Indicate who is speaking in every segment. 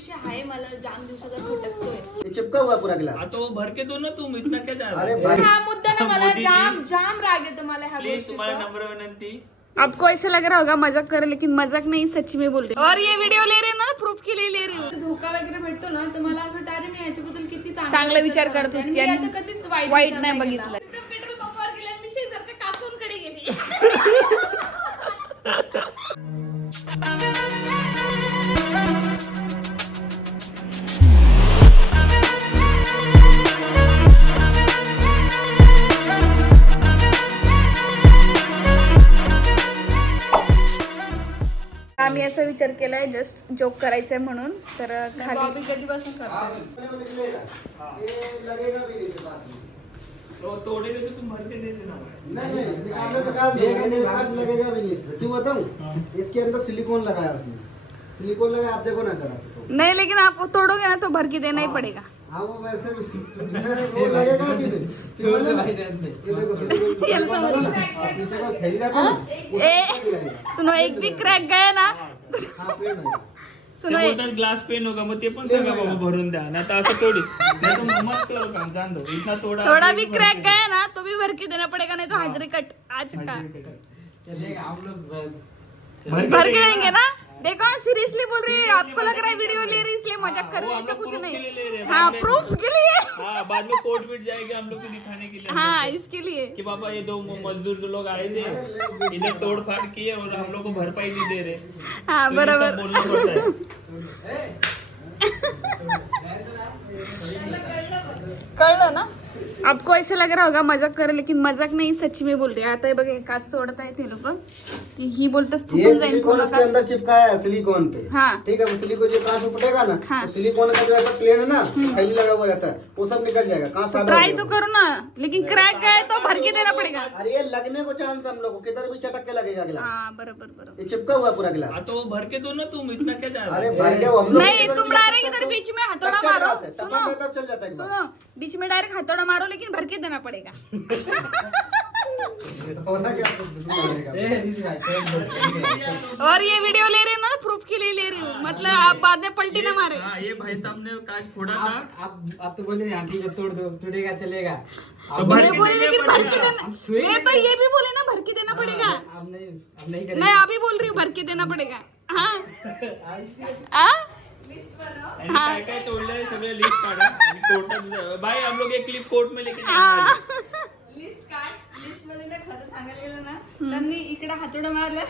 Speaker 1: विषय आहे मला जाम दिवसाचा खटकतोय
Speaker 2: ये चिपका हुआ है पूरा गिलास
Speaker 3: हाँ तो भर के दो ना तुम इतना क्या जा रहा
Speaker 2: अरे
Speaker 3: है?
Speaker 2: भाई.
Speaker 1: हा मुद्दा ना मला जाम जाम राग येतो मला ह्या
Speaker 3: प्लीज तुम्हाला
Speaker 1: गोष्टीचा
Speaker 3: नम्र विनंती.
Speaker 4: आपको ऐसा लग रहा होगा मजाक कर लेकिन मजाक नहीं सच में बोल रहे और ये वीडियो ले रहे हैं ना प्रूफ के लिए ले रही हूँ।
Speaker 1: धोका वगैरे भेटतो ना तर मला असं वाटतं अरे मी याच्याबद्दल किती
Speaker 4: चांगला विचार करत
Speaker 1: आणि
Speaker 4: होती आणि
Speaker 1: याचं कधीच वाईट
Speaker 4: वाईट
Speaker 1: विचार
Speaker 4: नाही
Speaker 1: केला.
Speaker 4: बघितलं.
Speaker 1: तिथं पेट्रोल पंपावर गेले आणि मी शेजारच्या काकूंकडे गेली.
Speaker 4: आम्ही असा विचार केलाय जस्ट जोक करायचंय म्हणून. तर खाली
Speaker 1: कधीपासून करते
Speaker 2: ये लगेगा भी नहीं बाद में
Speaker 3: तो तोड़े तो तुम भर के दे देना
Speaker 2: नहीं नहीं निकालने पे काट दो मैंने काट लगेगा भी नहीं इसमें क्यों बताऊं इसके अंदर सिलिकॉन लगाया उसने सिलिकॉन लगाया आप देखो ना
Speaker 4: नहीं लेकिन आप तोड़ोगे ना तो भर के देना ही पड़ेगा.
Speaker 2: हाँ वो वैसे भी वो लगेगा भी नहीं छोड़ दे भाई ये देखो सिलिकॉन
Speaker 4: ये
Speaker 2: लगा दो ना और पीछे का थैली रहता है? ना. वो
Speaker 4: ए
Speaker 2: चिपक जाएगा
Speaker 4: सुनो एक भी क्रैक गया ना. सुनो
Speaker 3: बोलतात ग्लास पेन होगा मग ते पण सांगा बाबा भरून द्या. नाही तर असं तोडी नाही तर मत करो काम जान दो इतना तोड़ा
Speaker 4: थोड़ा भी क्रैक गया ना तो भी भर के देना पड़ेगा नहीं तो हाजिरी कट. आज का
Speaker 3: भर के देंगे
Speaker 4: ना? देखो सीरियसली बोल रही है आपको लग रहा है वीडियो ले रही इसलिए मज़ाक कर रही है ऐसा कुछ
Speaker 3: ले
Speaker 4: नहीं।
Speaker 3: हाँ
Speaker 4: प्रूफ के लिए।
Speaker 3: हाँ बाद में कोर्ट पिट जाएगी हम लोग को दिखाने के लिए।
Speaker 4: हाँ इसके लिए।
Speaker 3: कि पापा ये दो मजदूर जो लोग आए थे इधर तोड़ फाड़ किए और हम लोग को भरपाई नहीं दे रहे।
Speaker 4: हाँ
Speaker 3: तो
Speaker 4: बरोबर।
Speaker 3: बोलना पड़ता है।
Speaker 4: कळलं ना। आपको ऐसा लग रहा होगा मजाक कर रहे लेकिन मजाक नहीं सच में बोल रहे आता है बघे काच तोडत हे की ही बोलतात
Speaker 2: ये सिलिकॉन इसके. अंदर चिपकाया है सिलिकॉन पे.
Speaker 4: हाँ.
Speaker 2: ठीक है वो सिलिकॉन जो कांच में फटेगा ना
Speaker 4: हाँ।
Speaker 2: तो सिलिकॉन का जो ऐसा प्लेन है ना थैली लगा हुआ रहता है वो सब निकल जाएगा कांच सादा हो
Speaker 4: ट्राई तो
Speaker 2: जाएगा।
Speaker 4: करो ना लेकिन क्रैक गया तो भर के देना पड़ेगा.
Speaker 2: अरे ये लगने को चांस हम लोग को किधर भी चटक के लगेगा गिलास
Speaker 4: हाँ बरोबर बरोबर.
Speaker 2: ये चिपका हुआ है पूरा गिलास
Speaker 3: हाँ तो भर के दो ना तुम इतना क्या जा
Speaker 2: अरे
Speaker 3: है?
Speaker 2: भर वो हम लोग
Speaker 4: नहीं तुम डायरेक्ट इधर
Speaker 2: को-
Speaker 4: बीच में हथौड़ा मारो
Speaker 2: है, है।
Speaker 4: सुनो बीच में डायरेक्ट हथौड़ा मारो लेकिन भर के देना पड़ेगा। और ये वीडियो ले रहे ना प्रूफ के लिए ले रही हूँ। मतलब आप बाद में पलटी ना मारे।
Speaker 3: हाँ ये भाई साहब ने कांच फोड़ा था।
Speaker 5: आप आप तो बोले हाँ ठीक है तोड़ दो टूटेगा चलेगा।
Speaker 3: तो
Speaker 4: बोले
Speaker 3: देना
Speaker 4: लेकिन भर के
Speaker 3: पड़ेगा।
Speaker 4: देना ये तो ये भी बोले ना भर के देना पड़ेगा।
Speaker 5: आप नहीं आप नहीं
Speaker 4: मैं अभी बोल रही हूँ भर के देना पड़ेगा। हाँ। हाँ?
Speaker 3: आणि काय काय तोडलंय सगळे लिस्ट काढा. आणि कोर्टात भाई हम लोग एक क्लिप कोर्ट में लेके जाएंगे
Speaker 4: हाँ.
Speaker 1: लिस्ट काढ. लिस्टमध्ये ना खरं सांगायला गेलं ना त्यांनी इकडे हातोडा मारला.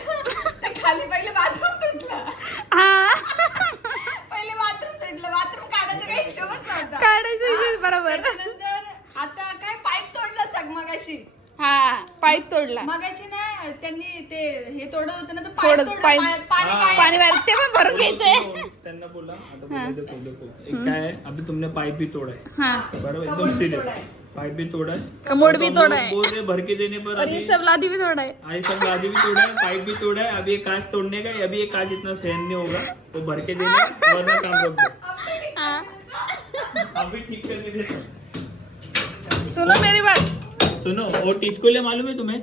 Speaker 1: तर खाली पहिले बाथरूम तुटलं.
Speaker 4: हाँ.
Speaker 1: पहिले बाथरूम तुटलं. बाथरूम काढायचा काही हिशोबच नव्हता.
Speaker 4: काढायचं बरोबर.
Speaker 1: त्याच्यानंतर आता काय पाईप तोडला सग मगाशी?
Speaker 4: हा पाईप तोडला.
Speaker 1: मगाशी ना त्यांनी ते हे तोडत होतं ना तर
Speaker 4: थोडं
Speaker 1: तोडलं
Speaker 4: पाईप-
Speaker 1: पाय- पाणी
Speaker 3: हाँ।
Speaker 1: काय?
Speaker 4: पाणी बाहेर ते पण भरून घ्यायचंय.
Speaker 3: त्यांना बोला आता बोलो, देखो देखो. एक क्या है अभी तुमने पाइप भी तोड़ा है.
Speaker 4: हाँ
Speaker 3: बराबर
Speaker 1: कमोड
Speaker 3: एकदम
Speaker 1: भी
Speaker 3: सीरियस
Speaker 1: तोड़ा है।
Speaker 3: पाइप भी तोड़ा है
Speaker 4: कमोड भी तोड़ा है
Speaker 3: बोल रहे भर के देने पर
Speaker 4: और ये
Speaker 3: अभी
Speaker 4: सब लादी भी तोड़ा है
Speaker 3: आज सब लादी भी तोड़ा है पाइप भी तोड़ा है अभी ये कांच तोड़ने का? है, अभी ये कांच इतना सहन नहीं होगा. वो भर के देना वरना काम रोक दो.
Speaker 4: हाँ.
Speaker 3: अभी ठीक करके देता
Speaker 4: सुनो मेरी बात.
Speaker 3: सुनो और टिचको ले मालूम है तुम्हें?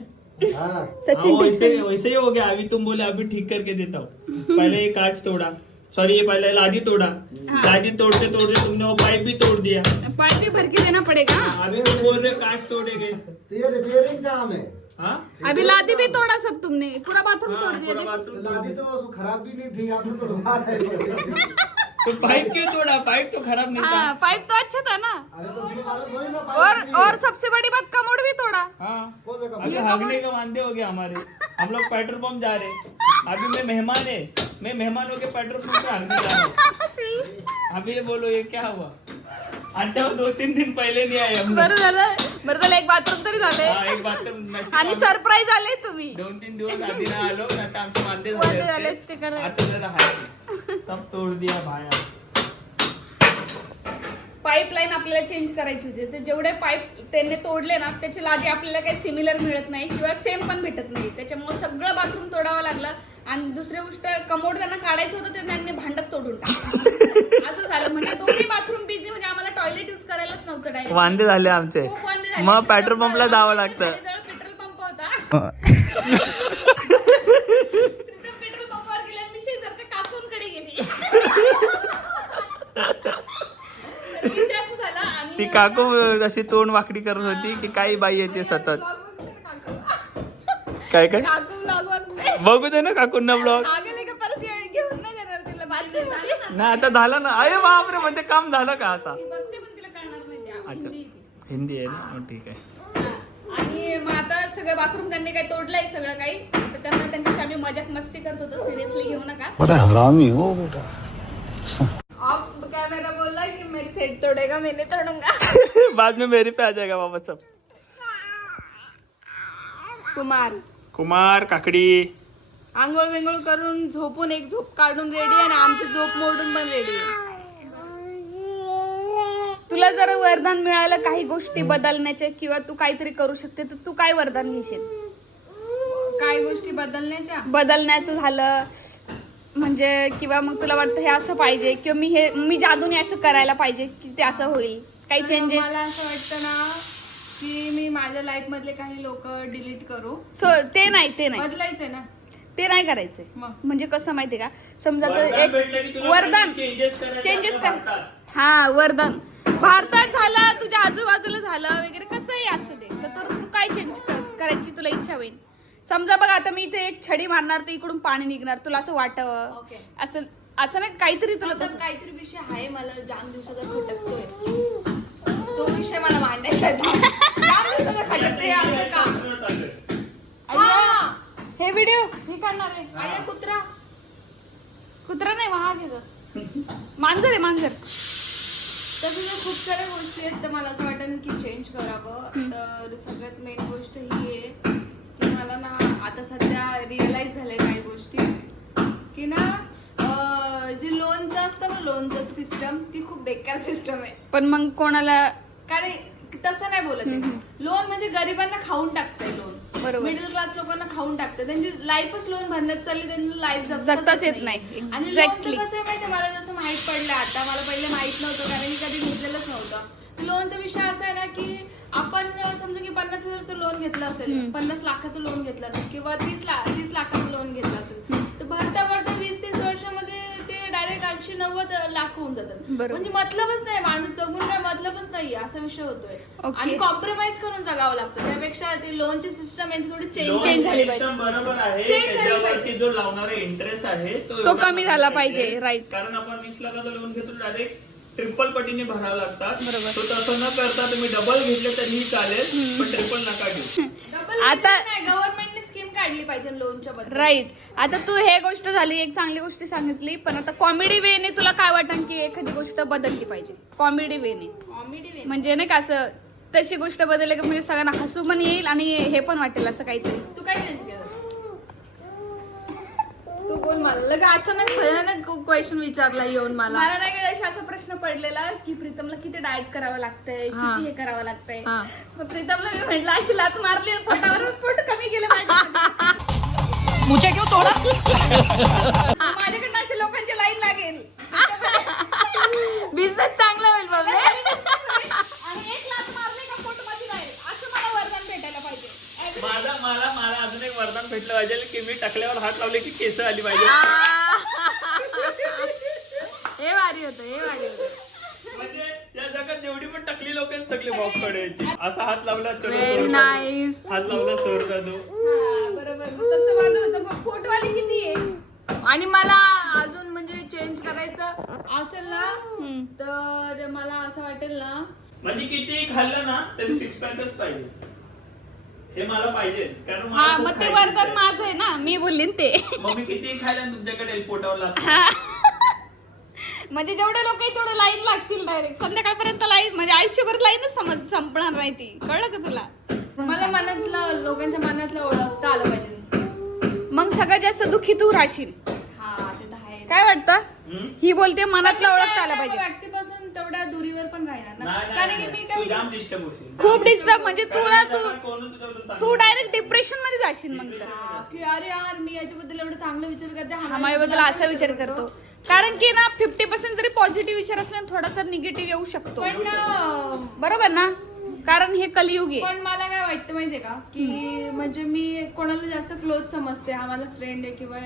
Speaker 2: हाँ।
Speaker 3: हाँ,
Speaker 4: सचिन
Speaker 3: वैसे वैसे ही हो गया अभी तुम बोले अभी ठीक करके देता हूँ। पहले ये कांच तोड़ा। सॉरी ये पहले लादी तोड़ा।
Speaker 4: हाँ।
Speaker 3: लादी तोड़ते तोड़ते तुमने वो पाइप भी तोड़ दिया।
Speaker 4: पाइप भी भर के देना पड़ेगा।
Speaker 3: अभी तुम बोल रहे हो कांच तोड़ेंगे
Speaker 2: तो रिपेयरिंग काम है।
Speaker 3: हाँ?
Speaker 4: अभी लादी भी तोड़ा सब तुमने। पूरा बाथरूम
Speaker 3: हाँ,
Speaker 4: तोड़ दिया।
Speaker 2: तो
Speaker 3: बाथरूम
Speaker 2: लादी तो खराब भी नहीं थी आप तो तोड़वा रहे हो
Speaker 3: तो पाइप क्यों तोड़ा? पाइप तो खराब नहीं था।
Speaker 4: हाँ पाइप तो अच्छा था ना। और। और सबसे बड़ी बात कमोड भी तोड़ा।
Speaker 3: हाँ।
Speaker 2: कौन सा
Speaker 3: अभी? भागने का वादे हो गया हमारे। हम लोग पेट्रोल पंप जा रहे अभी मैं मेहमान है। मैं मेहमान होके पेट्रोल पंप पे भागने जा रहा हूँ। अभी ये बोलो ये क्या हुआ? अच्छा दो तीन दिन पहले नहीं आए हम लोग।
Speaker 4: बरं झालं बरं झालं एक बाथरूम तरी झाले.
Speaker 3: हा, एक नशीब
Speaker 4: आणि सरप्राईज आले तुम्ही.
Speaker 3: दोन तीन दिवस आधी ना आलो ना तर आमचे वांदे झाले. आता जरा हाय. सब तोड दिया भाया।
Speaker 4: पाईपलाईन आपल्याला चेंज करायची होती. तर जेवढे पाईप त्यांनी तोडले ना त्याची लादी आपल्याला काही सिमिलर मिळत नाही किंवा सेम पण भेटत नाही. त्याच्यामुळे सगळं बाथरूम तोडावं लागलं. आणि दुसरी गोष्ट कमोड त्यांना काढायचं होतं ते त्यांनी भांडत तोडून टाकलं. असं झालं. म्हणजे दोन्ही बाथरूम बिझी म्हणजे आम्हाला टॉयलेट युज करायलाच नव्हतं डायरेक्ट
Speaker 3: वांदे झाले आमचे.
Speaker 4: खूप वांदे झाले.
Speaker 3: मग पेट्रोल पंपला जावं लागतं.
Speaker 4: जवळ पेट्रोल पंप होता तिथं पेट्रोल पंपावर गेले आणि मी शेजारच्या काकूंकडे गेली
Speaker 3: ती काकू अशी तोंड वाकडी करत होती की काही बाई येते सतत. काय काय? बघू. दे ना काकूंना ब्लॉग
Speaker 4: आगेले का परत ये- घेऊन नाही
Speaker 3: आता झालं ना. अरे बापरे म्हणजे काम झालं का आता. अच्छा.
Speaker 4: हिंदी आहे
Speaker 3: ना? ठीक आहे.
Speaker 4: हा. आणि मग आता सगळं बाथरूम त्यांनी काही तोडलंय सगळं काही. तर त्यांना त्यांच्याशी आम्ही मजाक मस्ती करत होतो. सिरियसली घेऊ नका.
Speaker 6: हरामी हो बेटा
Speaker 4: ऑफ कैमरा बोला कि मेरी सेट तोड़ेगा मैं नहीं तोड़ूंगा
Speaker 3: बाद में मेरी पे आ जाएगा वापस सब।
Speaker 4: कुमार.
Speaker 3: कुमार काकडी.
Speaker 4: आंघोळ विंघोळ करून झोपून एक झोप काढून रेडी आणि आमची झोप मोडून पण रेडी तुला जर वरदान मिळालं काही गोष्टी बदलण्याचे किंवा तू काहीतरी करू शकते तर तू काय वरदान घेशील?
Speaker 1: काय गोष्टी बदलण्याच्या?
Speaker 4: बदलण्याचं झालं म्हणजे किंवा मग तुला वाटतं हे असं पाहिजे किंवा मी हे मी जादूने असं करायला पाहिजे की ते असं होईल? काही चेंजेस
Speaker 1: मला असं वाटतं ना की मी माझ्या लाईफ मधले काही लोक डिलीट करू.
Speaker 4: सो ते नाही ते नाही.
Speaker 1: बदलायचंय ना.
Speaker 4: ते नाही करायचंय.
Speaker 1: मग?
Speaker 4: म्हणजे कसं माहितीये का? समजा तर
Speaker 3: वरदान भेटलं की
Speaker 4: एक
Speaker 3: तुला
Speaker 4: वरदान.
Speaker 3: करायचे
Speaker 4: चेंजेस कर. हा वरदान. भारतात झालं तुझ्या आजूबाजूला झालं वगैरे कसंही असू दे. तर तू काय चेंज करायची तुला इच्छा होईल? समजा बघ आता मी इथे एक छडी मारणार तर इकडून पाणी निघणार. तुला असं वाटावं
Speaker 1: ओके
Speaker 4: असं असं नाही काहीतरी तुला तसं
Speaker 1: काहीतरी विषय आहे मला जाम दिवसाचा खटकतोय. तो विषय मला मांडायचा आहे. जाम दिवसाचा खटकतोय असं का? हा.
Speaker 4: हे व्हिडिओ हे करणार आहे.
Speaker 1: आया कुत्रा.
Speaker 4: कुत्रा नाही महा घे मांजर आहे मांजर.
Speaker 1: तर तुझ्या खूप साऱ्या गोष्टी आहेत तर मला असं वाटेल की चेंज करावं. तर सगळ्यात मेन गोष्ट ही आहे मला ना आता सध्या रिअलाइज झालंय काही गोष्टी की ना जे लोनचं असतं ना लोनचं सिस्टम ती खूप बेकार सिस्टम आहे.
Speaker 4: पण मग कोणाला
Speaker 1: कारण तसं नाही बोलत लोन म्हणजे गरिबांना खाऊन टाकतंय लोन
Speaker 4: बरोबर.
Speaker 1: मिडल क्लास लोकांना खाऊन टाकतं त्यांची लाईफच लोन भरण्यात चालली त्यांची लाईफ
Speaker 4: जगताच येत नाही.
Speaker 1: आणि
Speaker 4: Exactly.
Speaker 1: लोनचं कसं आहे माहितीये मला जसं माहीत पडलं आता मला पहिले माहीत नव्हतं कारण मी कधी घेतलेलंच नव्हतं. लोनचा विषय असा आहे ना की आपण समजा की पन्नास हजारचं लोन घेतलं असेल पन्नास लाखाचं लोन घेतलं असेल किंवा तीस लाख तीस लाखाचं लोन घेतलं असेल तर भरता भरता वीस तीस वर्षामध्ये ते डायरेक्ट ऐंशी नव्वद लाख होऊन जातात. म्हणजे मतलबच नाही माणूस जगून काय मतलबच नाही असा विषय होतोय. आणि कॉम्प्रोमाइज करून जगावं लागतं त्यापेक्षा ते लोनची सिस्टम आहे थोडी चेंज
Speaker 4: Change झाली पाहिजे.
Speaker 3: जो लावणारा इंटरेस्ट आहे
Speaker 4: तो कमी झाला पाहिजे, right.
Speaker 3: कारण आपण वीस लाखाचा लोन घेतो डायरेक्ट ट्रिपल पटीने भरावं लागतात. तो तसं न करता तुम्ही डबल घेतले तरीही चालेल पण ट्रिपल नका घेऊ.
Speaker 1: डबल
Speaker 4: आता-
Speaker 1: नाही गव्हर्नमेंटने स्कीम काढली पाहिजे लोनच्या बद्दल.
Speaker 4: राईट आता तू हे गोष्ट झाली एक चांगली गोष्ट सांगितली पण आता कॉमेडी वेने तुला काय वाटन की एखादी गोष्ट बदलली पाहिजे? कॉमेडी वेने
Speaker 1: कॉमेडी
Speaker 4: म्हणजे नाही का असं तशी गोष्ट बदलली की म्हणजे सगळ्यांना हसू पण येईल आणि हे पण वाटेल असं काहीतरी.
Speaker 1: तू काय
Speaker 4: बोल मला. लगे अचानक भयानक क्वेश्चन विचारला येऊन मला.
Speaker 1: मला
Speaker 4: नाही का असा प्रश्न पडलेला की प्रीतमला किती डाएट करावं लागतंय
Speaker 1: हा.
Speaker 4: किती हे करावं लागतंय.
Speaker 1: हा.
Speaker 4: मग प्रीतमला मी म्हटलं अशी लात मारली पोटावर पोट कमी केलं पाहिजे माझ्याकडनं अशा लोकांची लाईन लागेल
Speaker 1: बिझनेस चांगला होईल बाबा
Speaker 4: आणि एक लात मारली का पोटमध्ये जाईल असं मला वरदान भेटायला पाहिजे
Speaker 3: मला मला मला अजून एक वरदान भेटलं पाहिजे की मी टाकल्यावर हात लावले की केस आली पाहिजे.
Speaker 1: हे भारी होतं हे भारी होतं.
Speaker 3: म्हणजे या जगात जेवढी पण टकली लोक आहेत सगळे बॉबकडे येतील असा हात लावला चलो
Speaker 1: व्हेरी
Speaker 3: सोड
Speaker 1: नाईस
Speaker 3: हात लावला सोर जातो
Speaker 4: हा, बरोबर. मग तसं माझं होतं पण पोटवाली किती आहे?
Speaker 1: आणि मला अजून म्हणजे चेंज करायचं असेल ना
Speaker 4: हम्म.
Speaker 1: तर मला असं वाटेल ना
Speaker 3: म्हणजे किती खाल्लं ना तरी सिक्स पॅकच पाहिजे. हे मला पाहिजे कारण मला
Speaker 4: हा
Speaker 3: खूप
Speaker 4: मग ते
Speaker 3: खायची
Speaker 4: वरदान
Speaker 3: इच्छा आहे.
Speaker 4: माझं आहे ना मी बोलली ना ते
Speaker 3: मग मी किती खायला आणि तुमच्याकडे येईल पोटावर लागतं.
Speaker 4: हा. म्हणजे जेवढे लोक तेवढे लाईन लागतील डायरेक्ट संध्याकाळपर्यंत लाईन म्हणजे आयुष्यभर लाईनच समज संपणार नाही ती कळलं का तुला
Speaker 1: मला मनातलं लोकांच्या मनातलं ओळखता आलं पाहिजे
Speaker 4: मग सगळ्यात जास्त दुःखी तू राहशील
Speaker 1: हा ते तर आहे
Speaker 4: काय वाटतं
Speaker 3: हम्म?
Speaker 4: ही बोलते मनातलं ओळखता आलं पाहिजे
Speaker 1: व्यक्तीपासून तेवढ्या दुरीवर पण राहिला ना.
Speaker 3: नाही,
Speaker 1: कारण
Speaker 3: नाही,
Speaker 1: की मी
Speaker 3: नाही. तू डिस्टर्ब होशील.
Speaker 4: खूप डिस्टर्ब म्हणजे तुला तू
Speaker 3: कोण चांगलं
Speaker 4: तू
Speaker 3: नाही.
Speaker 4: डायरेक्ट डिप्रेशनमध्ये जाशील मग तर.
Speaker 1: हा, की अरे यार मी याच्याबद्दल एवढं चांगलं विचार करते हा
Speaker 4: हा माझ्याबद्दल असा विचार करतो. कारण की ना फिफ्टी पर्सेंट जरी पॉझिटिव्ह विचार असला ना, थोडा तर निगेटिव्ह येऊ शकतो.
Speaker 1: पण अं,
Speaker 4: बरोबर ना? कारण हे कलियुग आहे.
Speaker 1: पण मला काय वाटतं माहितीये का? की म्हणजे मी कोणाला जास्त क्लोज समजते? हा माझा फ्रेंड आहे किंवा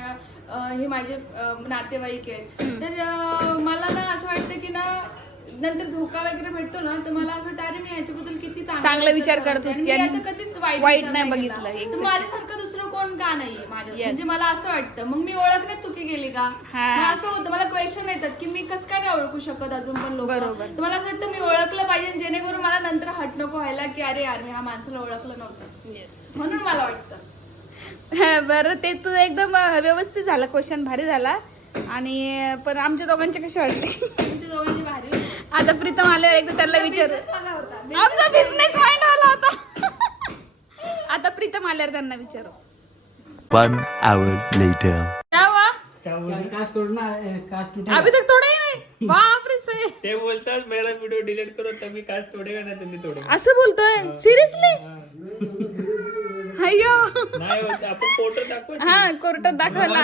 Speaker 1: अं, हे माझे अं, नातेवाईक आहेत. तर अं, मला ना असं वाटतं की ना नंतर धोका वगैरे भेटतो ना तर मला असं वाटतं अरे मी याच्याबद्दल किती चांगला
Speaker 4: चांगला विचार करत
Speaker 1: आणि मी याचा कधीच वाईट
Speaker 4: वाईट
Speaker 1: विचार
Speaker 4: नाही
Speaker 1: केला.
Speaker 4: बघितलं,
Speaker 1: तर
Speaker 4: exactly.
Speaker 1: माझ्यासारखं दुसरं कोण का नाहीये माझ्या
Speaker 4: Yes.
Speaker 1: म्हणजे मला असं वाटतं. मग मी ओळखण्यात चुकी केली का?
Speaker 4: हा.
Speaker 1: मग असं होतं. मला क्वेश्चन येतात की मी कसं काय नाही ओळखू शकत अजून पण लोक?
Speaker 4: बरोबर.
Speaker 1: तर मला असं वाटतं मी ओळखलं पाहिजे जेणेकरून मला नंतर हट नको व्हायला की अरे यार मी ह्या माणसाला ओळखलं नव्हतं. म्हणून मला वाटतं.
Speaker 4: बरं. ते तू एकदम अं, व्यवस्थित झालं. क्वेश्चन भारी झाला. आणि पण आमच्या दोघांचे कसे वाटले?
Speaker 1: तुमच्या दोघांची भारी.
Speaker 4: आता प्रीतम आल्यावर एकदा त्याला विचार.
Speaker 1: वाला.
Speaker 4: आमचा बिझनेस माइंड आला होता. आता प्रीतम आल्यावर त्यांना विचारू.
Speaker 6: One hour later.
Speaker 4: क्या हुआ?
Speaker 3: क्या बोल रहे?
Speaker 5: काच तोडना है, काच टूटेगा
Speaker 4: अभी तक तोड़ा ही नाही। बाप रे से।
Speaker 3: ते बोलतात मेरा व्हिडिओ डिलीट करो तभी काच तोडेगा नाही तुम्ही तोडेगा
Speaker 4: असं बोलतोय? सिरियसली
Speaker 3: हा.
Speaker 4: अय्यो.
Speaker 3: नाही होत आपण फोटो दाखवायचे
Speaker 4: हाँ कोर्टात दाखवला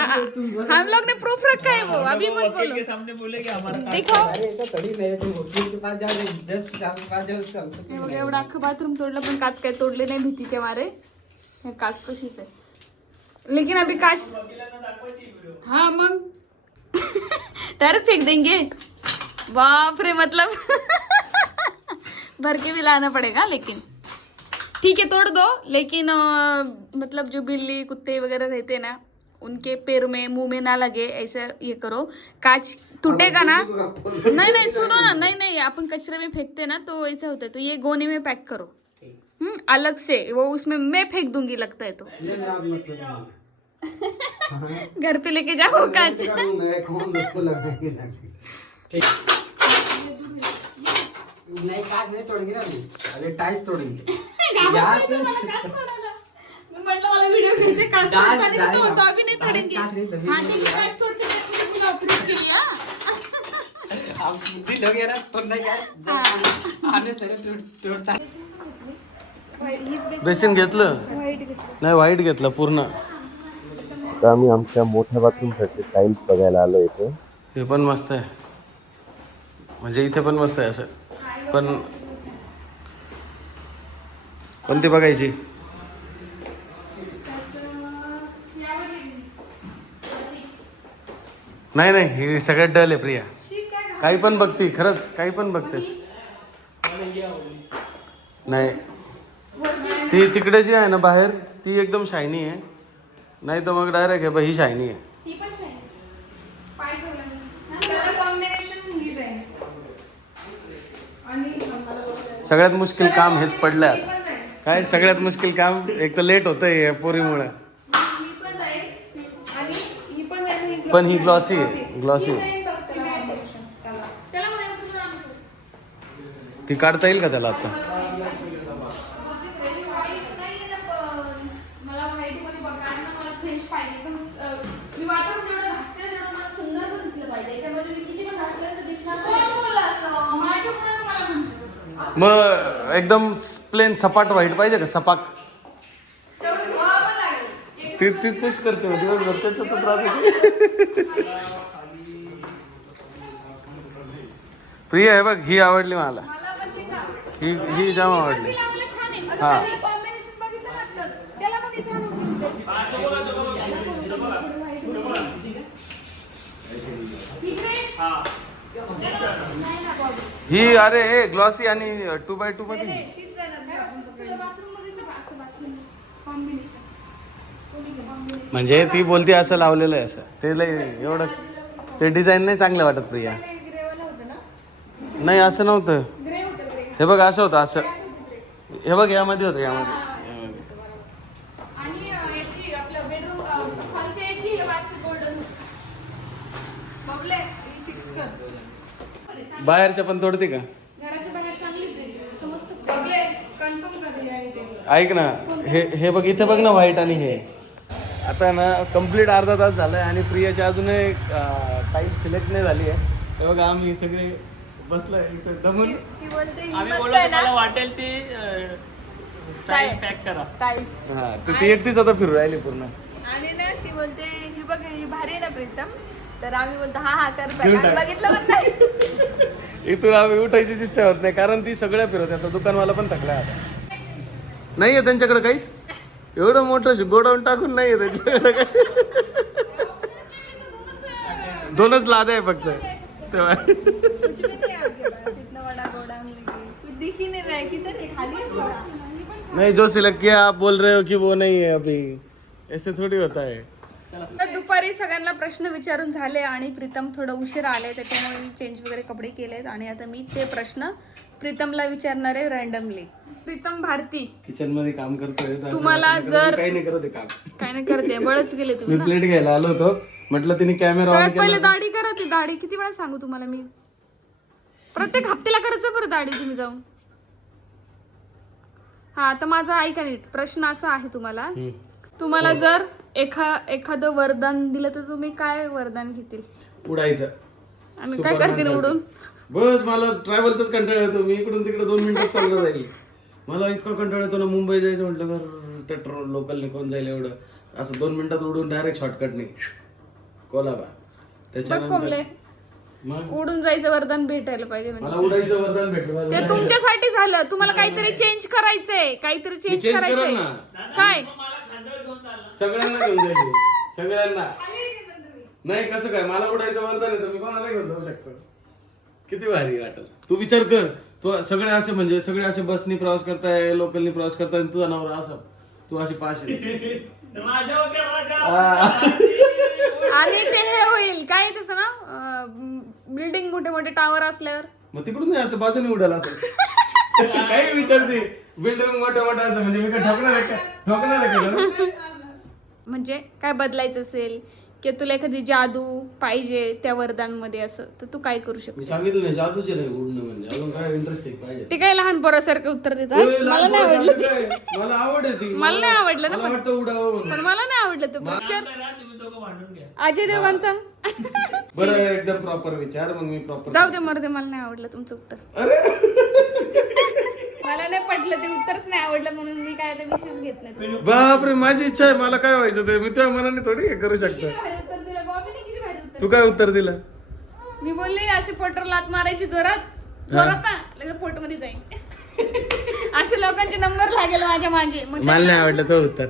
Speaker 4: हम लोग ने प्रूफ रखा है वो अभी मत
Speaker 3: वकील
Speaker 4: बोलो
Speaker 3: के सामने बोलेगे हमारा काच
Speaker 4: देखो.
Speaker 5: अरे ऐसा थोड़ी नहीं है, तुम वकील के पास जाओ जज के पास जाओ उसका
Speaker 4: हे
Speaker 5: नहीं?
Speaker 4: एवढं अख्खं बाथरूम तोडलं पण काच काय तोडले नाही भीतीचे मारे. हे काच कशीच आहे. लेकिन अभी काच हाँ मग. डायरेक्ट फेंक देंगे. बाप रे मतलब. भर के भी लाना पड़ेगा लेकिन. ठीक है तोड़ दो। लेकिन अ, मतलब जो बिल्ली कुत्ते वगैरह रहते हैं ना उनके पैर में मुँह में ना लगे ऐसा ये करो। कांच टूटेगा ना? नहीं नहीं सुनो ना नहीं नहीं अपन कचरे में फेंकते ना तो ऐसा होता है। तो ये गोने में पैक करो। हम्म अलग से वो उसमें मैं फेंक दूँगी लगता है तो। घर पे लेके जाओ कांच।
Speaker 5: नहीं काच नहीं
Speaker 4: मी. म्हटलं मला व्हिडिओ घ्यायचे काच होतो नाही. हाँ ठीक है काच तोडते तुला केली हा.
Speaker 5: लोग यार. तोड़ना क्या है? तोड़ता.
Speaker 7: बेसिन घेतलं? नाही व्हाईट घेतलं पूर्ण.
Speaker 6: आता आम्ही आमच्या मोठ्या बाथरूमसाठी टाईल्स बघायला आलो इथे.
Speaker 7: हे पण मस्त आहे. म्हणजे इथे पण मस्त आहे असं. पण कोणती बघायची? नाही नाही ही सगळ्यात डल आहे प्रिया. काही पण बघती खरंच काही पण बघतेस. नाही. ती तिकडे जी आहे ना बाहेर ती एकदम शायनी आहे. नाही तर मग डायरेक्ट आहे बा ही शायनी आहे
Speaker 1: त्याला कॉम्बिनेशन हीच आहे आणि मला बोलायचं.
Speaker 7: सगळ्यात मुश्किल काम हेच पडलंय
Speaker 1: ही
Speaker 7: आता. काय सगळ्यात मुश्किल काम? एक तर लेट होतंय या पोरीमुळे.
Speaker 1: ही पण ही पण जाईल आणि ही
Speaker 7: पण ही
Speaker 1: glossy
Speaker 7: glossy
Speaker 1: आहे. ही
Speaker 4: आण.
Speaker 7: ती काढता येईल का त्याला आता
Speaker 4: मला व्हाईटमध्ये बघायला ना मला फ्रेश पाहिजे पण अं, मी वातावरण जेवढं घासते तेवढं मला सुंदर पण दिसलं पाहिजे याच्यामध्ये मी किती पण घासलं तर दिसणार नाही. माझ्यामुळे मला म्हणते
Speaker 7: मग एकदम प्लेन सपाट व्हाईट पाहिजे का?
Speaker 1: लागेल.
Speaker 7: ती ती तीच करते मग दिवसभर त्याच्यातच राहते. प्रिय आहे बघ ही आवडली मला. ही ही जाम आवडली. हा.
Speaker 1: त्याला combination बघितलं ना आत्ताच.
Speaker 4: त्याला पण इथे आणून उचलून दे. इकडे नाही ना बाबू.
Speaker 7: ही अरे हे ग्लॉसी आणि टू बाय टू मध्ये. म्हणजे ती बोलते असं लावलेलं आहे असं. ते लय एवढं ते डिझाईन नाही चांगलं वाटत प्रिया. नाही असं नव्हतं. हे बघ असं होतं असं. हे बघ यामध्ये होतं यामध्ये
Speaker 4: आणि अं, याची आपलं बेडरूम हॉलच्या याची वास्तू गोल्डन
Speaker 1: बबले ही फिक्स कर
Speaker 7: बाहेरच्या पण तोडते का?
Speaker 4: घराच्या बाहेर चांगली प्रीती समजतं
Speaker 1: बबले कन्फर्म कर हे आणि ते.
Speaker 7: ऐक ना हे हे बघ इथे बघ ना व्हाईट आणि हे. आता ना कंप्लीट अर्धा तास झालाय आणि प्रियाची अजूनही टाईम सिलेक्ट नाही झाली आहे. हे बघा आम्ही सगळे बसलोय इथे दमून.
Speaker 1: ती बोलते ही
Speaker 3: आम्ही
Speaker 1: मस्त
Speaker 3: बोललो
Speaker 1: आहे
Speaker 3: तुम्हाला
Speaker 1: ना.
Speaker 3: वाटेल ती टाईम पॅक करा.
Speaker 1: टाईल्स
Speaker 7: हा तर ती एकटीच आता फिरू राहिली पूर्ण.
Speaker 1: आणि ना ती बोलते ही बघ ही भारी आहे ना प्रीतम. तर आम्ही बोलतो हा हा कर. आम्ही. बघितलं पण नाही.
Speaker 7: इथून आम्ही उठायचीच इच्छा होत नाही कारण ती सगळ्या फिरवते. आता दुकानवाला पण थकलाय आता. नाही आहे त्यांच्याकडे काहीच? एवढं मोठं गोडाऊन टाकून नाही आहे त्यांच्याकडे काही? दोनच लाद आहे फक्त. तेव्हा.
Speaker 1: बड़ा गोडाउन लेके. कुछ दिख ही नहीं रहा है किधर है खाली है पूरा
Speaker 7: नहीं जो सिलेक्ट किया आप बोल रहे हो कि वो नहीं है अभी. ऐसे थोड़ी होता है
Speaker 4: दुपारी सगळ्यांना प्रश्न विचारून झाले आणि प्रीतम थोडं उशीर आले त्याच्यामुळे मी चेंज वगैरे कपडे केलेत आणि आता मी ते प्रश्न प्रीतमला विचारणार आहे रँडमली प्रीतम भारती
Speaker 7: किचनमध्ये काम करतोय
Speaker 4: तुम्हाला जर-
Speaker 7: काही नाही करत आहे काम.
Speaker 4: काय नाही करते बळच गेले तुम्ही
Speaker 7: मी
Speaker 4: ना.
Speaker 7: प्लेट घ्यायला आलो होतो. म्हटलं तिने कॅमेरा ऑन
Speaker 4: सगळ्यात पहिले दाढी करा ती. दाढी किती वेळा सांगू तुम्हाला मी? प्रत्येक हप्त्याला करायचं बरं दाढी तुम्ही जाऊन. हा आता माझा ऐका नीट. प्रश्न असा आहे तुम्हाला.
Speaker 7: हम्म.
Speaker 4: तुम्हाला जर एखा एखादं वरदान दिलं तर तुम्ही काय वरदान घेतील?
Speaker 7: उडायचं.
Speaker 4: आणि काय
Speaker 7: Superman
Speaker 4: करतील
Speaker 7: सारखं.
Speaker 4: उडून?
Speaker 7: बस मला ट्रॅव्हलचाच कंटाळा येतो. मी इकडून तिकडे दोन मिनिटात चाललं जाईल. मला इतका कंटाळा येतो ना मुंबई जायचं म्हटलं तर पेट्रोल लोकलने कोण जाईल एवढं? असं दोन मिनिटात उडून डायरेक्ट शॉर्टकटने कोलाबा.
Speaker 4: बघ
Speaker 7: त्याच्यानंतर
Speaker 4: कोंबले.
Speaker 7: मग?
Speaker 4: उडून जायचं वरदान भेटायला पाहिजे म्हणजे.
Speaker 7: मला उडायचं वरदान भेटलं
Speaker 4: ते तुमच्यासाठी झालं. तुम्हाला काहीतरी चेंज करायचंय. काहीतरी
Speaker 7: मी
Speaker 4: चेंज
Speaker 7: चेंज करेल
Speaker 4: करायचंय.
Speaker 7: ना.
Speaker 4: काय?
Speaker 7: सगळ्यांना घेऊन जाईल मी. सगळ्यांना. नाही कसं काय? मला उडायचं वरदान आहे तर मी कोणाला घेऊन जाऊ शकतो? किती भारी वाटल. तू विचार कर. तू सगळे असे म्हणजे सगळे असे बसनी प्रवास करताय लोकलनी प्रवास करताय तुझा नवरा असं. तू अशी पाचशे.
Speaker 3: राजा क्या राजा.
Speaker 4: आणि ते हे होईल. काय त्याचं ना बिल्डिंग मोठे मोठे टावर असल्यावर.
Speaker 7: मग तिकडून नाही असं बाजूने उडाल असं. काही विचारते. बिल्डिंग मोठं मोठं असं म्हणजे मी काय ठोकणार आहे का? ठोकणार आहे का? जरा?
Speaker 4: म्हणजे काय बदलायचं असेल? किंवा तुला एखादी जादू पाहिजे त्या वरदानमध्ये असं तर तू काय करू शकतो
Speaker 7: मी सांगितलं नाही जादूचे नाही उडणं म्हणजे. इंटरेस्टिंग पाहिजे.
Speaker 4: ते काय लहान पोरासारखं उत्तर देतात? मला नाही आवडलं. ते.
Speaker 7: काय? मला आवड आहे ती.
Speaker 4: मला नाही आवडलं ना
Speaker 7: मला
Speaker 4: पण.
Speaker 7: वाटतं उडावं म्हणून.
Speaker 4: पण मला नाही आवडलं तो. पिक्चर
Speaker 3: करा, तुम्ही दोघं भांडून घ्या.
Speaker 4: अजय देवगणचा.
Speaker 7: बरं एकदम प्रॉपर विचार मग मी प्रॉपर
Speaker 4: जाऊ दे मरदे मला नाही आवडलं तुमचं उत्तर.
Speaker 7: अरे!
Speaker 4: मला नाही पटलं ते उत्तरच नाही आवडलं म्हणून मी काय आता विषयच घेत नाही.
Speaker 7: बापरे माझी इच्छा आहे मला काय व्हायचं ते? मी तुझ्या मनाने थोडी हे करू शकतो.
Speaker 4: भारी उत्तर दिलं बॉबीने किती भारी उत्तर
Speaker 7: तू काय उत्तर दिलं?
Speaker 4: मी बोलली अशी पोटर लात मारायची जोरात. पोटमध्ये जाईन. असे लोकांचे नंबर लागेल माझ्या मागे. मग
Speaker 7: मला नाही आवडलं तो उत्तर.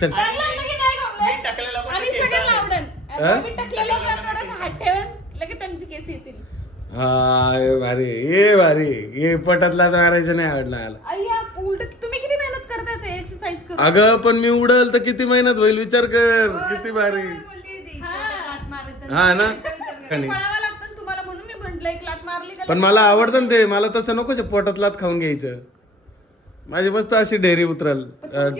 Speaker 7: चल.
Speaker 4: आणि
Speaker 3: केस
Speaker 4: सगळ्यांना
Speaker 3: आहे.
Speaker 4: आवडेल? मी टाकलेल्या लोकांवर असं हात ठेवून. लगेच त्यांचे केस येतील.
Speaker 7: भारी ये भारी. ये पटातला मारायचं नाही आवडला मला.
Speaker 4: अय्या उलट तुम्ही किती मेहनत करता ते एक्सरसाइज करून?
Speaker 7: अगं पण मी उडल तर किती मेहनत होईल? विचार कर. किती भारी. हा. ना का नाही?
Speaker 4: पळावं लागतं ना तुम्हाला म्हणून मी म्हंटल एक लाट मारली का
Speaker 7: पण मला आवडतं ना ते. मला तसं नकोच पोटातलाच खाऊन घ्यायचं. माझी मस्त अशी डेअरी उतरल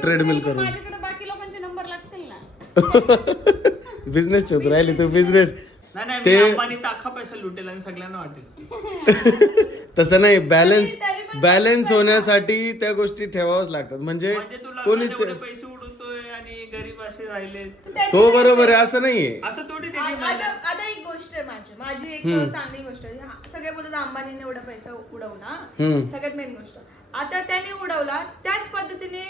Speaker 7: ट्रेडमिल करून.
Speaker 4: माझ्याकडे बाकी लोकांचे नंबर लागतील ना.
Speaker 7: बिझनेस शोध राहिली तू बिझनेस
Speaker 3: नाही नाही
Speaker 7: ते-
Speaker 3: मी अंबानीचा अख्खा पैसा लुटेल आणि सगळ्यांना वाटेल.
Speaker 7: तसं नाही बॅलन्स बॅलन्स होण्यासाठी त्या गोष्टी ठेवाव्याच लागतात. म्हणजे
Speaker 3: म्हणजे तू
Speaker 7: कोणी
Speaker 3: लग्नात एवढे पैसे उडवतोय आणि गरीब असे राहिले.
Speaker 7: तो बरोबर आहे असं नाहीये.
Speaker 3: असं थोडी
Speaker 1: माझी माझी एक चांगली गोष्ट आहे. हा, सगळे बोलतात अंबानीने एवढा पैसा उडवला
Speaker 7: हम्म.
Speaker 1: सगळ्यात मेन गोष्ट. आता त्याने उडवला त्याच पद्धतीने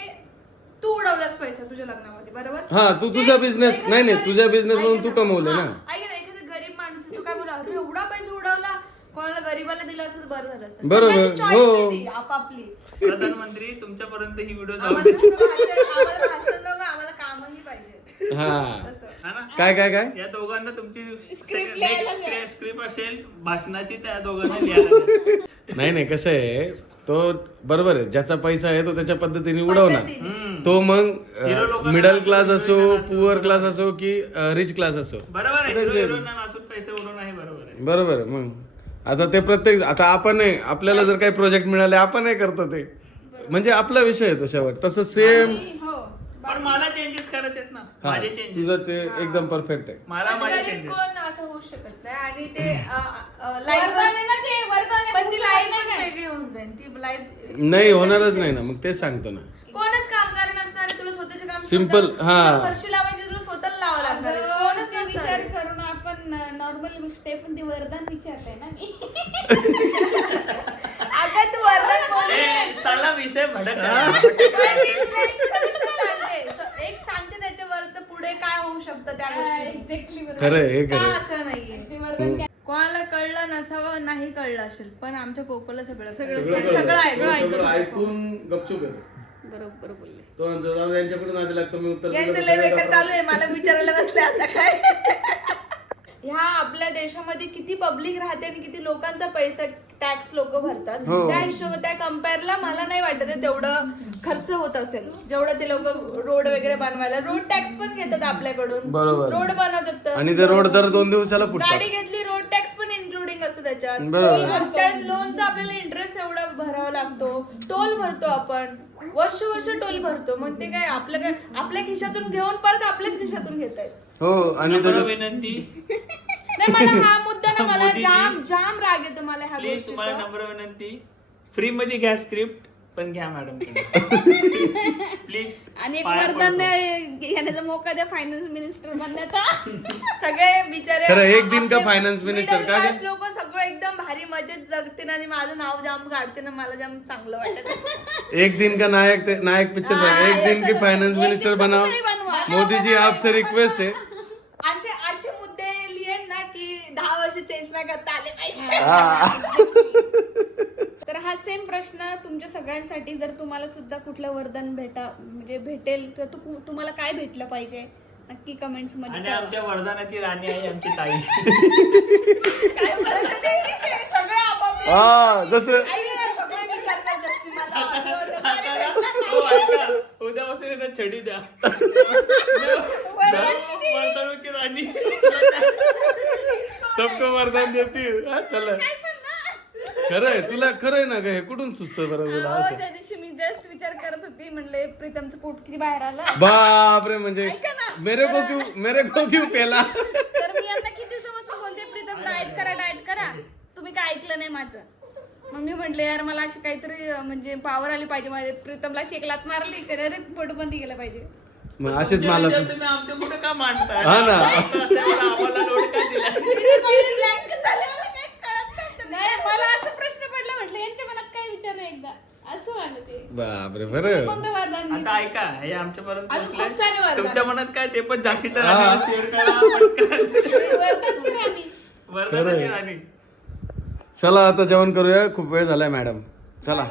Speaker 1: तू उडवलास पैसा तुझ्या लग्नामध्ये बरोबर?
Speaker 7: हा तू तुझा बिझनेस
Speaker 1: एखादा
Speaker 7: नाही नाही
Speaker 1: गरीब-
Speaker 7: तुझ्या बिझनेस
Speaker 1: ऐक
Speaker 7: म्हणून तू
Speaker 1: ना,
Speaker 7: कमवले
Speaker 1: हा,
Speaker 7: ना.
Speaker 1: ऐक ना एखादा गरीब माणूस आहे, तू काय बोला अरे एवढा पैसा उडवला कोणाला गरीबाला दिला असतं बरं झालं असतं.
Speaker 7: बरोबर,
Speaker 1: सगळ्यांची choice
Speaker 7: हो.
Speaker 1: आहे ती, आपापली.
Speaker 3: प्रधानमंत्री तुमच्यापर्यंत ही व्हिडिओ जाऊ
Speaker 1: आम्हाला नुसतं भाषण आम्हाला भाषण नको आम्हाला कामही पाहिजे.
Speaker 7: हा.
Speaker 3: हा ना?
Speaker 7: काय काय काय?
Speaker 3: या दोघांना तुमची
Speaker 4: Script लिहायला
Speaker 3: नेक्स्ट स्क्रिप्ट असेल भाषणाची त्या दोघांना लिहायला द्या.
Speaker 7: नाही नाही कसं आहे तो बरोबर आहे. ज्याचा पैसा आहे तो त्याच्या पद्धतीने उडवणार.
Speaker 1: पद्धतीने.
Speaker 3: हम्म.
Speaker 7: तो मग
Speaker 3: लोकांना
Speaker 7: मिडल क्लास असो. पुअर क्लास असो की रिच क्लास असो.
Speaker 3: बरोबर आहे. हिरो हिरोईनना नाचून पैसे उडवणं आहे बरोबर आहे.
Speaker 7: बरोबर आहे मग. आता ते प्रत्येक आता आपण आहे, आपल्याला जर काही प्रोजेक्ट मिळाले आपणही करतो ते. म्हणजे आपला विषय आहे तो शेवट. तसं सेम
Speaker 4: हो.
Speaker 3: पण मला चेंजेस करायचे आहेत ना माझे चेंजेस
Speaker 7: तुझं ते एकदम परफेक्ट आहे
Speaker 3: मला माझे चेंजेस
Speaker 1: कोण असं होऊ शकत नाही आणि ते
Speaker 4: वरदान आहे ना ते वरदान आहे.
Speaker 1: पण ती
Speaker 4: काय.
Speaker 1: वेगळी होऊन जाईल ती लाईफ
Speaker 7: नाही होणारच नाही ना मग तेच सांगतो ना
Speaker 1: कोणच कामगार नसणार तुला स्वतःचे काम
Speaker 7: Simple,
Speaker 1: स्वतः-
Speaker 7: हा.
Speaker 1: तुला फरशी लावायची तुला स्वतःला लावावं लागणार आहे. कोणच
Speaker 4: ते
Speaker 1: नसणार
Speaker 4: विचार
Speaker 1: आहे.
Speaker 4: करून आपण नॉर्मल गोष्ट आहे पण ते वरदान विचारलंय ना मी
Speaker 1: अगं तू वरदान बोलली
Speaker 3: ए, साला विषय भडक आहे.
Speaker 1: पण मी तुला एक solution सांगते. एक सांगते त्याच्यावरचं पुढे काय होऊ शकतं त्या गोष्टी
Speaker 4: एक्झॅक्टली
Speaker 7: खरं आहे,
Speaker 1: का
Speaker 7: खरं आहे.
Speaker 1: असं नाहीये? कोणाला कळलं नसावं नाही कळलं असेल. पण आमच्या कोकोला सगळं
Speaker 7: सगळं
Speaker 1: सगळं
Speaker 7: कळलं.
Speaker 1: सगळं
Speaker 7: तो
Speaker 1: ऐकलं.
Speaker 7: सगळं ऐकून गपचूप येतो.
Speaker 4: बरोबर बोलले.
Speaker 7: तो म्हणतो, जाऊ दे, यांच्याकडून आधी लागतं मी उत्तर दिलं
Speaker 1: यांचं लय
Speaker 7: सगळं
Speaker 1: बेकार. चालू आहे मला विचारायला बसले आता काय? ह्या आपल्या देशामध्ये किती पब्लिक राहते आणि किती लोकांचा पैसा टॅक्स लोक भरतात
Speaker 7: हो.
Speaker 1: त्या हिशोब त्या कम्पेअरला मला नाही वाटत आहे तेवढं खर्च होत असेल जेवढं ते लोक रोड वगैरे बनवायला रोड टॅक्स पण घेतात आपल्याकडून
Speaker 7: बरोबर.
Speaker 1: रोड बनवतात तर.
Speaker 7: आणि ते रोड दर दोन दिवसाला
Speaker 1: गाडी
Speaker 7: फुटतात
Speaker 1: घेतली रोड टॅक्स पण इन्क्लुडिंग असतं त्याच्यात
Speaker 7: बरोबर.
Speaker 1: लोनचा आपल्याला भरावा लागतो. टोल भरतो आपण. वर्ष वर्ष टोल भरतो. मग ते काय आपलं काय आपल्या खिशातून घेऊन परत आपल्याच खिशातून घेत आहेत.
Speaker 7: हो आणि त्याच्यात
Speaker 3: विनंती.
Speaker 1: नाही मला हा मुद्दा ना मला
Speaker 3: मोदीजी,
Speaker 1: जाम जाम राग येतो मला ह्या
Speaker 3: प्लीज तुम्हाला
Speaker 1: गोष्टीचा.
Speaker 3: नम्र विनंती. फ्री मध्ये घ्या स्क्रिप्ट पण घ्या मॅडम प्लीज
Speaker 4: आणि वरदान घेण्याचा मोका द्या फायनान्स मिनिस्टर बनण्याचा
Speaker 1: सगळे बिचारे
Speaker 7: खरं, एक दिन का finance minister का ग?
Speaker 1: लोक सगळं एकदम भारी मजेत जगतील आणि माझं नाव जाम काढते ना मला जाम चांगलं वाटत
Speaker 7: एक दिन का नायक ते- नायक पिक्चर एक दिन की फाइनेंस मिनिस्टर बनाओ मोदी जी आपसे रिक्वेस्ट है.
Speaker 1: असे असे मुद्दे लिहेन ना की दहा वर्ष चेंज नाही करता आले पाहिजे.
Speaker 4: हा सेम प्रश्न तुमच्या सगळ्यांसाठी जर तुम्हाला सुद्धा कुठलं वरदान भेटा म्हणजे भेटेल तर तु- तुम्हाला काय भेटलं पाहिजे? नक्की कमेंट्समध्ये
Speaker 3: आणि
Speaker 4: कळवा.
Speaker 3: आमच्या वरदानाची राणी आहे आमची ताई.
Speaker 4: काय बोलायचं ते? की ते सगळं आपापले.
Speaker 7: हा जसं
Speaker 1: आई ना सगळे विचार करत असते मला असं होतं,
Speaker 3: आता
Speaker 1: sorry,
Speaker 3: ना,
Speaker 1: भेटणार
Speaker 3: हो,
Speaker 1: नाही.
Speaker 3: ऐका, उद्यापासून छडी द्या. राणी?
Speaker 7: सबको वरदान देती हा, चला. खरंय तुला खरंय ना ग हे कुठून सुचतं बरं तुला
Speaker 4: अहो,
Speaker 7: असं?
Speaker 4: त्या दिवशी मी जस्ट विचार करत होती म्हणले प्रीतमचं पोट किती बाहेर आलं?
Speaker 7: बापरे म्हणजे
Speaker 4: ऐका ना,
Speaker 7: मेरे को क्यों मेरे को क्यों पेला?
Speaker 4: तर मी यांना किती दिवसापासून बोलते प्रीतम डाएट करा डाएट करा. तुम्ही काय ऐकलं नाही माझं? मग मी म्हटले यार मला अशी काहीतरी अं, म्हणजे पावर आली पाहिजे माझ्या प्रीतमला अशी एक लात मारली की अरे पोट बंदी केलं पाहिजे.
Speaker 7: मग असेच
Speaker 3: तुमचे
Speaker 7: मला
Speaker 3: विचार तुम्ही आमच्या पुढे का मांडताय?
Speaker 7: हा ना.
Speaker 3: असं आम्हाला लोड का दिला?
Speaker 4: तिथे पहिले blank झाले, मला काहीच कळत नव्हतं. नाही मला असं प्रश्न पडला म्हटलं यांच्या मनात काय विचार आहे एकदा? असं आलं ते.
Speaker 7: बापरे बरं.
Speaker 4: कोणतं वरदान
Speaker 3: आता ऐका हे आमच्या परत
Speaker 1: अजून खूप सारे वरदान.
Speaker 3: तुमच्या मनात काय ते पण जास्तीचं
Speaker 7: हा.
Speaker 3: शेअर करा पटकन.
Speaker 4: वरदानची राणी.
Speaker 3: वरदानाची
Speaker 7: खरंय.
Speaker 3: राणी.
Speaker 7: चला आता जेवण करूया. खूप वेळ झालाय मॅडम. चला.